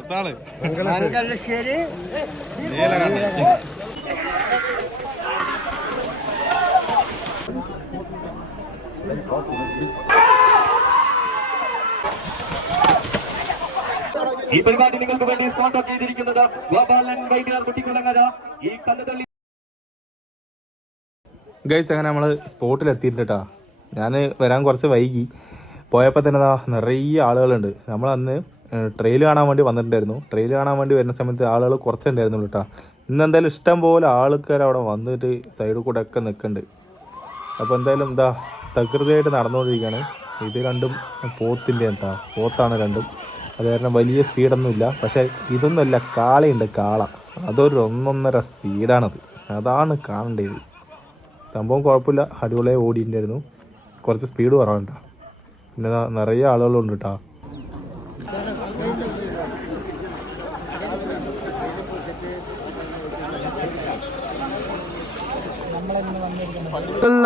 അതാണ് മംഗലശ്ശേരി ഈ പരിപാടി നിങ്ങൾക്ക് വേണ്ടി സ്പോൺസർ ചെയ്തിരിക്കുന്നത് ഗോപാലൻ വൈദ്യർ കുട്ടിക്കുളങ്ങര. ഈ കന്നുതള്ളി ഗൈസ് അങ്ങനെ നമ്മൾ സ്പോട്ടിൽ എത്തിയിട്ടാ. ഞാൻ വരാൻ കുറച്ച് വൈകി. പോയപ്പോൾ തന്നെ നിറയെ ആളുകളുണ്ട്. നമ്മളന്ന് ട്രെയിൽ കാണാൻ വേണ്ടി വന്നിട്ടുണ്ടായിരുന്നു. ട്രെയിൽ കാണാൻ വേണ്ടി വരുന്ന സമയത്ത് ആളുകൾ കുറച്ചുണ്ടായിരുന്നുള്ളൂ കേട്ടോ. ഇന്നെന്തായാലും ഇഷ്ടം പോലെ ആൾക്കാർ അവിടെ വന്നിട്ട് സൈഡിൽ കൂടെ ഒക്കെ നിൽക്കുന്നുണ്ട്. അപ്പോൾ എന്തായാലും തകൃതിയായിട്ട് നടന്നുകൊണ്ടിരിക്കുകയാണ്. ഇത് രണ്ടും പോത്തിൻ്റെ കേട്ടോ, പോത്താണ് രണ്ടും. അത് കാരണം വലിയ സ്പീഡൊന്നുമില്ല. പക്ഷേ ഇതൊന്നുമല്ല, കാളയുണ്ട്, കാള. അതൊരു 1.5 സ്പീഡാണത്. അതാണ് കാണേണ്ടത്. സംഭവം കുഴപ്പമില്ല, അടിപൊളിയായി ഓടിയിട്ടുണ്ടായിരുന്നു. കുറച്ച് സ്പീഡ് കുറവാണ് കേട്ടോ. പിന്നെ നിറയെ ആളുകളുണ്ട് കേട്ടോ.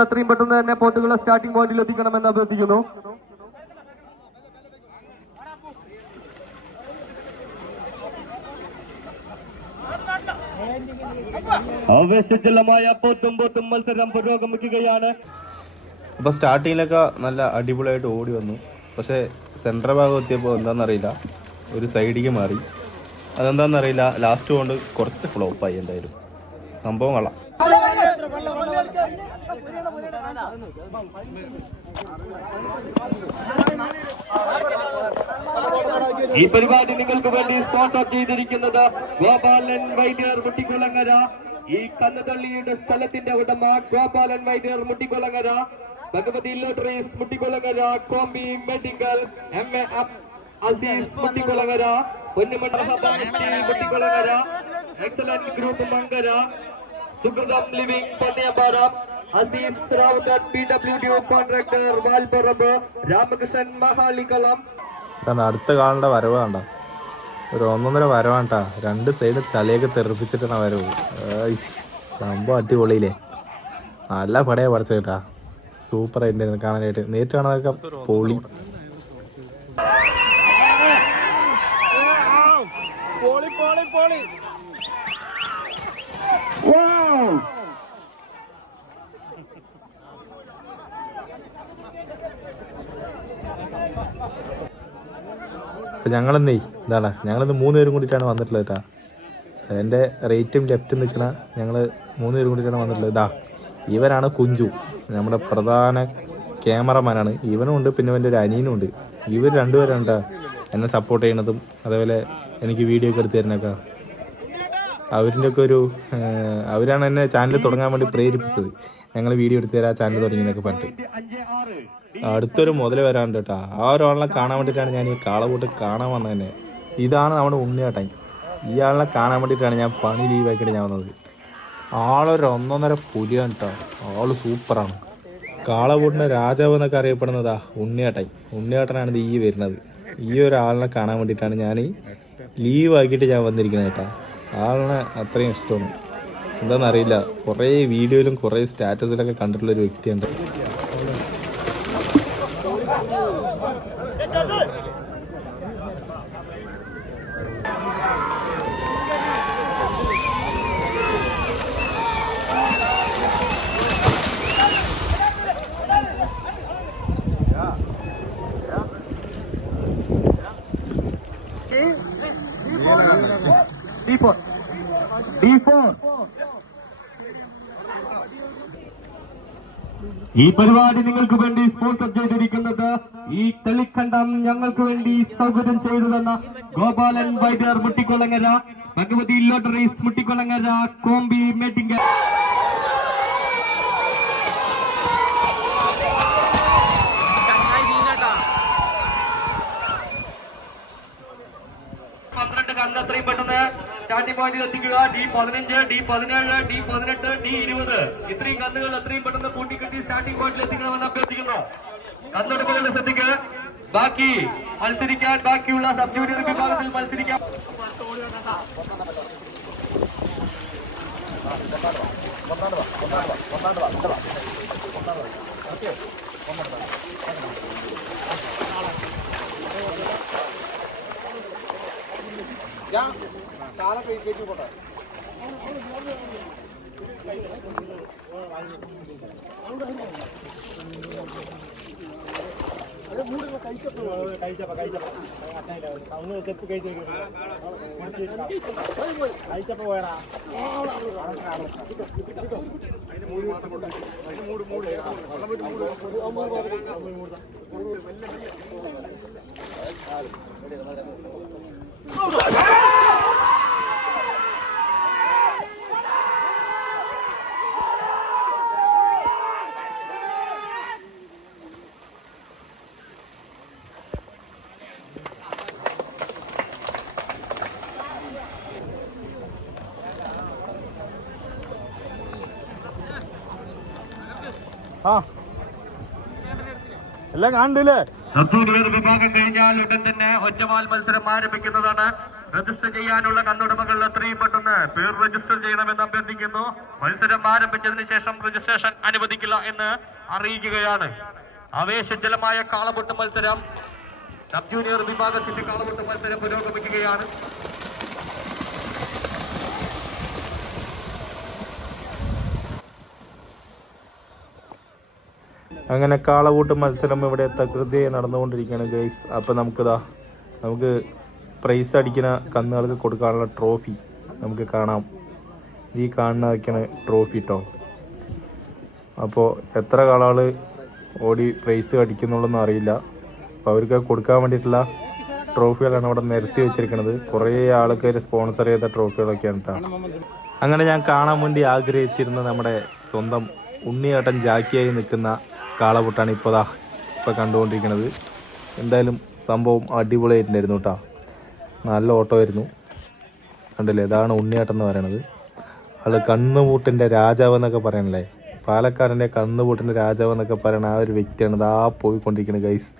എത്രയും പെട്ടെന്ന് തന്നെ പോത്തുകളെ സ്റ്റാർട്ടിംഗ് പോയിന്റിൽ എത്തിക്കണമെന്ന് അഭ്യർത്ഥിക്കുന്നു. ആവേശജലമായ പോത്തും മത്സരം പുരോഗമിക്കുകയാണ്. അപ്പോൾ സ്റ്റാർട്ടിങ്ങിലൊക്കെ നല്ല അടിപൊളിയായിട്ട് ഓടി വന്നു. പക്ഷേ സെൻട്രൽ ഭാഗം എത്തിയപ്പോൾ എന്താണെന്നറിയില്ല, ഒരു സൈഡിലേക്ക് മാറി. അതെന്താണെന്നറിയില്ല, ലാസ്റ്റ് കൊണ്ട് കുറച്ച് ഫ്ലോപ്പായി. എന്തായാലും സംഭവം കൊള്ളാം. ഈ പരിപാടി നിങ്ങൾക്ക് വേണ്ടി സ്പോൺസർ ചെയ്തിരിക്കുന്നത് ഗോപാലൻ വൈദ്യർ മുട്ടിക്കുളങ്ങര. ഈ കന്നുതള്ളിയുടെ സ്ഥലത്തിന്റെ ഉടമ ഗോപാലൻ വൈദ്യർ മുട്ടിക്കുളങ്ങര, ഭഗവതി ലോട്ടറീസ് മുട്ടിക്കുളങ്ങര, കോമ്പി മെഡിക്കൽ, MA അസീസ് മുട്ടിക്കുളങ്ങര, പൊന്നുമണ്ഡല Muttikkulangara, excellent group Mankara, Suhrutham living Panniyamparam, Azeez Rowther PWD contractor Valparamba, Ramakrishnan Mahalikkalam. അടുത്ത കാളിൻ്റെ വരവ് കണ്ട, ഒരു 1.5 വരവാണ് കേട്ടാ. 2 സൈഡ് ചളിയൊക്കെ തെറിപ്പിച്ചിട്ടാണ് വരവ്. സംഭവം അടിപൊളിയില്ലേ, നല്ല പടയാണ് പഠിച്ചത് കേട്ടാ. സൂപ്പറായിട്ടുണ്ടായിരുന്നു കാണാനായിട്ട്. നേരിട്ട് കാണാനൊക്കെ പൊളി. അപ്പം ഞങ്ങളിന്നേ ഞങ്ങളിന്ന് 3 പേരും കൂടിയിട്ടാണ് വന്നിട്ടുള്ളത് കേട്ടോ. എൻ്റെ റൈറ്റും ലെഫ്റ്റും നിൽക്കണ ഞങ്ങൾ 3 പേരും കൂടിയിട്ടാണ് വന്നിട്ടുള്ളത്. ഇവനാണ് കുഞ്ചു, നമ്മുടെ പ്രധാന ക്യാമറമാനാണ്. ഇവനും ഉണ്ട്, പിന്നെ എൻ്റെ ഒരു അനിയനും ഉണ്ട്. ഇവർ 2 പേരാണ് എന്നെ സപ്പോർട്ട് ചെയ്യണതും അതേപോലെ എനിക്ക് വീഡിയോ ഒക്കെ എടുത്ത് തരുന്നൊക്കെ. അവരിൻ്റെയൊക്കെ അവരാണ് എന്നെ ചാനൽ തുടങ്ങാൻ വേണ്ടി പ്രേരിപ്പിച്ചത്. ഞങ്ങൾ വീഡിയോ എടുത്ത് തരാം, ചാനൽ തുടങ്ങിയെന്നൊക്കെ പറഞ്ഞിട്ട്. അടുത്തൊരു മുതൽ വരാണ്ട് കേട്ടോ. ആ ഒരാളിനെ കാണാൻ വേണ്ടിയിട്ടാണ് ഞാൻ ഈ കാളകൂട്ട് കാണാൻ വന്നത് തന്നെ. ഇതാണ് നമ്മുടെ ഉണ്ണിയേട്ടൻ. ഈ ആളിനെ കാണാൻ വേണ്ടിയിട്ടാണ് ഞാൻ പണി ലീവാക്കിയിട്ട് ഞാൻ വന്നത്. ആളൊരു 1.5 പുലിയാണ് കേട്ടോ. ആള് സൂപ്പറാണ്. കാളകൂട്ടിൻ്റെ രാജാവ് എന്നൊക്കെ അറിയപ്പെടുന്നതാ ഉണ്ണിയേട്ടനാണ് ഈ വരുന്നത്. ഈ ഒരാളിനെ കാണാൻ വേണ്ടിയിട്ടാണ് ഞാൻ ലീവാക്കിയിട്ട് ഞാൻ വന്നിരിക്കുന്നത് കേട്ടോ. ആളിനെ അത്രയും ഇഷ്ടമാണ്. എന്താണെന്നറിയില്ല, കുറേ വീഡിയോയിലും കുറേ സ്റ്റാറ്റസിലൊക്കെ കണ്ടിട്ടുള്ളൊരു വ്യക്തിയുണ്ട്. D4 ഈ പരിപാടി നിങ്ങൾക്ക് വേണ്ടി സ്പോൺസർ ചെയ്തിരിക്കുന്നത്, ഈ കളിക്കണ്ടം ഞങ്ങൾക്ക് വേണ്ടി സൗകര്യം ചെയ്തു തന്ന ഗോപാലൻ വൈദ്യർ മുട്ടിക്കുളങ്ങര, ഭഗവതി ലോട്ടറീസ് മുട്ടിക്കുളങ്ങര, കോമ്പി മെഡിക്കൽ. അത്രയും പെട്ടെന്ന് സ്റ്റാർട്ടിംഗ് പോയിന്റിൽ എത്തിക്കുക. D15, D17, D18, D20 ഇത്രയും കന്നുകൾ എത്രയും പെട്ടെന്ന് കൂട്ടിക്കെട്ടി സ്റ്റാർട്ടിംഗ് പോയിന്റിൽ എത്തിക്കണമെന്ന് അഭ്യർത്ഥിക്കുന്നു. കന്നെടുപ്പുകളുടെ ശ്രദ്ധിക്ക്. ബാക്കി മത്സരിക്കാൻ ബാക്കിയുള്ള സബ് ജൂനിയർ വിഭാഗത്തിൽ മത്സരിക്കാം. ആ എല്ലാം കാണണ്ടല്ലേ? സബ് ജൂനിയർ വിഭാഗം കഴിഞ്ഞാൽ ഉടൻ തന്നെ ഒറ്റവാൽ മത്സരം ആരംഭിക്കുന്നതാണ്. രജിസ്റ്റർ ചെയ്യാനുള്ള കന്നുടമകൾ എത്രയും പെട്ടെന്ന് പേർ രജിസ്റ്റർ ചെയ്യണമെന്ന് അഭ്യർത്ഥിക്കുന്നു. മത്സരം ആരംഭിച്ചതിന് ശേഷം രജിസ്ട്രേഷൻ അനുവദിക്കില്ല എന്ന് അറിയിക്കുകയാണ്. ആവേശജലമായ കാളപൊട്ട് മത്സരം, സബ് ജൂനിയർ വിഭാഗത്തിന്റെ കാളപൊട്ട് മത്സരം പുരോഗമിക്കുകയാണ്. അങ്ങനെ കാളകൂട്ട് മത്സരം ഇവിടെ തകൃതിയായി നടന്നുകൊണ്ടിരിക്കുകയാണ് ഗൈസ്. അപ്പം നമുക്ക് പ്രൈസ് അടിക്കുന്ന കന്നുകൾക്ക് കൊടുക്കാനുള്ള ട്രോഫി നമുക്ക് കാണാം. ഈ കാണുന്നതൊക്കെയാണ് ട്രോഫി കേട്ടോ. അപ്പോൾ എത്ര കാളകൾ ഓടി പ്രൈസ് അടിക്കുന്നുള്ളൊന്നും അറിയില്ല. അപ്പോൾ അവർക്ക് കൊടുക്കാൻ വേണ്ടിയിട്ടുള്ള ട്രോഫികളാണ് ഇവിടെ നിരത്തി വെച്ചിരിക്കുന്നത്. കുറേ ആൾക്കാർ സ്പോൺസർ ചെയ്ത ട്രോഫികളൊക്കെയാണ് കേട്ടോ. അങ്ങനെ ഞാൻ കാണാൻ വേണ്ടി ആഗ്രഹിച്ചിരുന്ന നമ്മുടെ സ്വന്തം ഉണ്ണിയേട്ടൻ ജാക്കിയായി നിൽക്കുന്ന കാളപൊട്ടാണ് ഇപ്പോൾ കണ്ടുകൊണ്ടിരിക്കുന്നത്. എന്തായാലും സംഭവം അടിപൊളിയായിട്ടുണ്ടായിരുന്നു കേട്ടോ. നല്ല ഓട്ടമായിരുന്നു. കണ്ടില്ലേ, ഇതാണ് ഉണ്ണിയേട്ടൻ എന്ന് പറയണത്. ആള് കന്നുകൂട്ടിൻ്റെ രാജാവ് എന്നൊക്കെ പറയണല്ലേ, പാലക്കാടിൻ്റെ കന്നുകൂട്ടിൻ്റെ രാജാവ് എന്നൊക്കെ പറയണ ആ ഒരു വ്യക്തിയാണ് ഇതാ പോയിക്കൊണ്ടിരിക്കുന്നത് ഗൈസ്.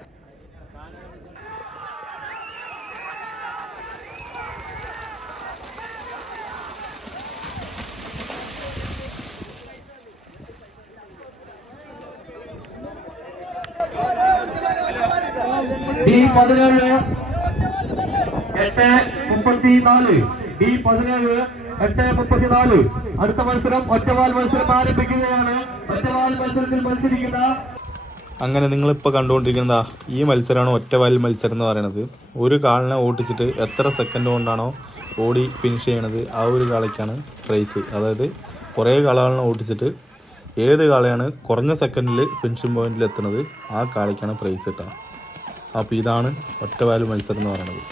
D17 8:34 D17 8:34. അടുത്ത മത്സരം ഒറ്റവാൽ മത്സരം ആരംഭിക്കുകയാണ്. ഒറ്റവാൽ മത്സരത്തിൽ മത്സരിക്കുന്ന അങ്ങനെ നിങ്ങളിപ്പോൾ കണ്ടുകൊണ്ടിരിക്കുന്ന ഈ മത്സരമാണ് ഒറ്റവാൽ മത്സരം എന്ന് പറയുന്നത്. ഒരു കാളിനെ ഓട്ടിച്ചിട്ട് എത്ര സെക്കൻഡ് കൊണ്ടാണോ ഓടി ഫിനിഷ് ചെയ്യണത് ആ ഒരു കാളയ്ക്കാണ് പ്രൈസ്. അതായത് കുറേ കാളകളെ ഓട്ടിച്ചിട്ട് ഏത് കാളയാണ് കുറഞ്ഞ സെക്കൻഡിൽ ഫിനിഷിംഗ് പോയിന്റിൽ എത്തുന്നത് ആ കാളയ്ക്കാണ് പ്രൈസ് കിട്ടുക. അപ്പോൾ ഇതാണ് ഒറ്റവാൽ മത്സരം എന്ന് പറയുന്നത്.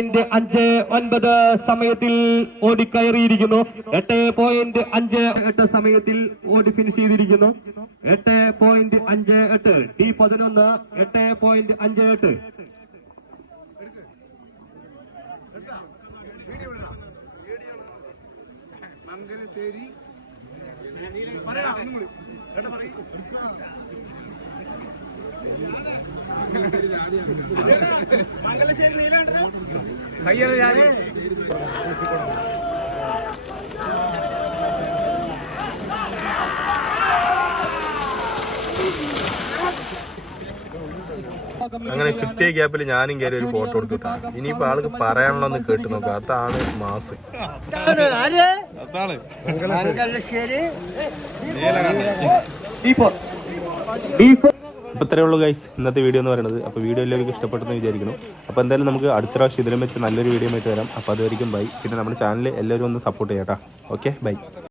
.59 സമയത്തിൽ ഓടിക്കയറിയിരിക്കുന്നു. 8.58 സമയത്തിൽ ഓടി ഫിനിഷ് ചെയ്തിരിക്കുന്നു. 8.58 D11 8.58. അങ്ങനെ കിട്ടിയ ഗ്യാപ്പിൽ ഞാനും കയറി ഒരു ഫോട്ടോ എടുത്തിട്ടാ. ഇനിയിപ്പോ ആൾക്ക് പറയാനുള്ളതെന്ന് കേട്ട് നോക്കാം. അതാണ് മാസ്. അപ്പോൾ ഇത്രയേ ഉള്ളൂ ഗൈസ് ഇന്നത്തെ വീഡിയോ എന്ന് പറയുന്നത്. അപ്പോൾ വീഡിയോ എല്ലാവർക്കും ഇഷ്ടപ്പെട്ടെന്ന് വിചാരിക്കുന്നു. അപ്പോൾ എന്തായാലും നമുക്ക് അടുത്ത പ്രാവശ്യം ഇതിലും വെച്ച് നല്ലൊരു വീഡിയോ ആയിട്ട് വരാം. അപ്പോൾ അതുവരെയും ബൈ. പിന്നെ നമ്മുടെ ചാനൽ എല്ലാവരും ഒന്ന് സപ്പോർട്ട് ചെയ്യാം കേട്ടോ. Okay, by.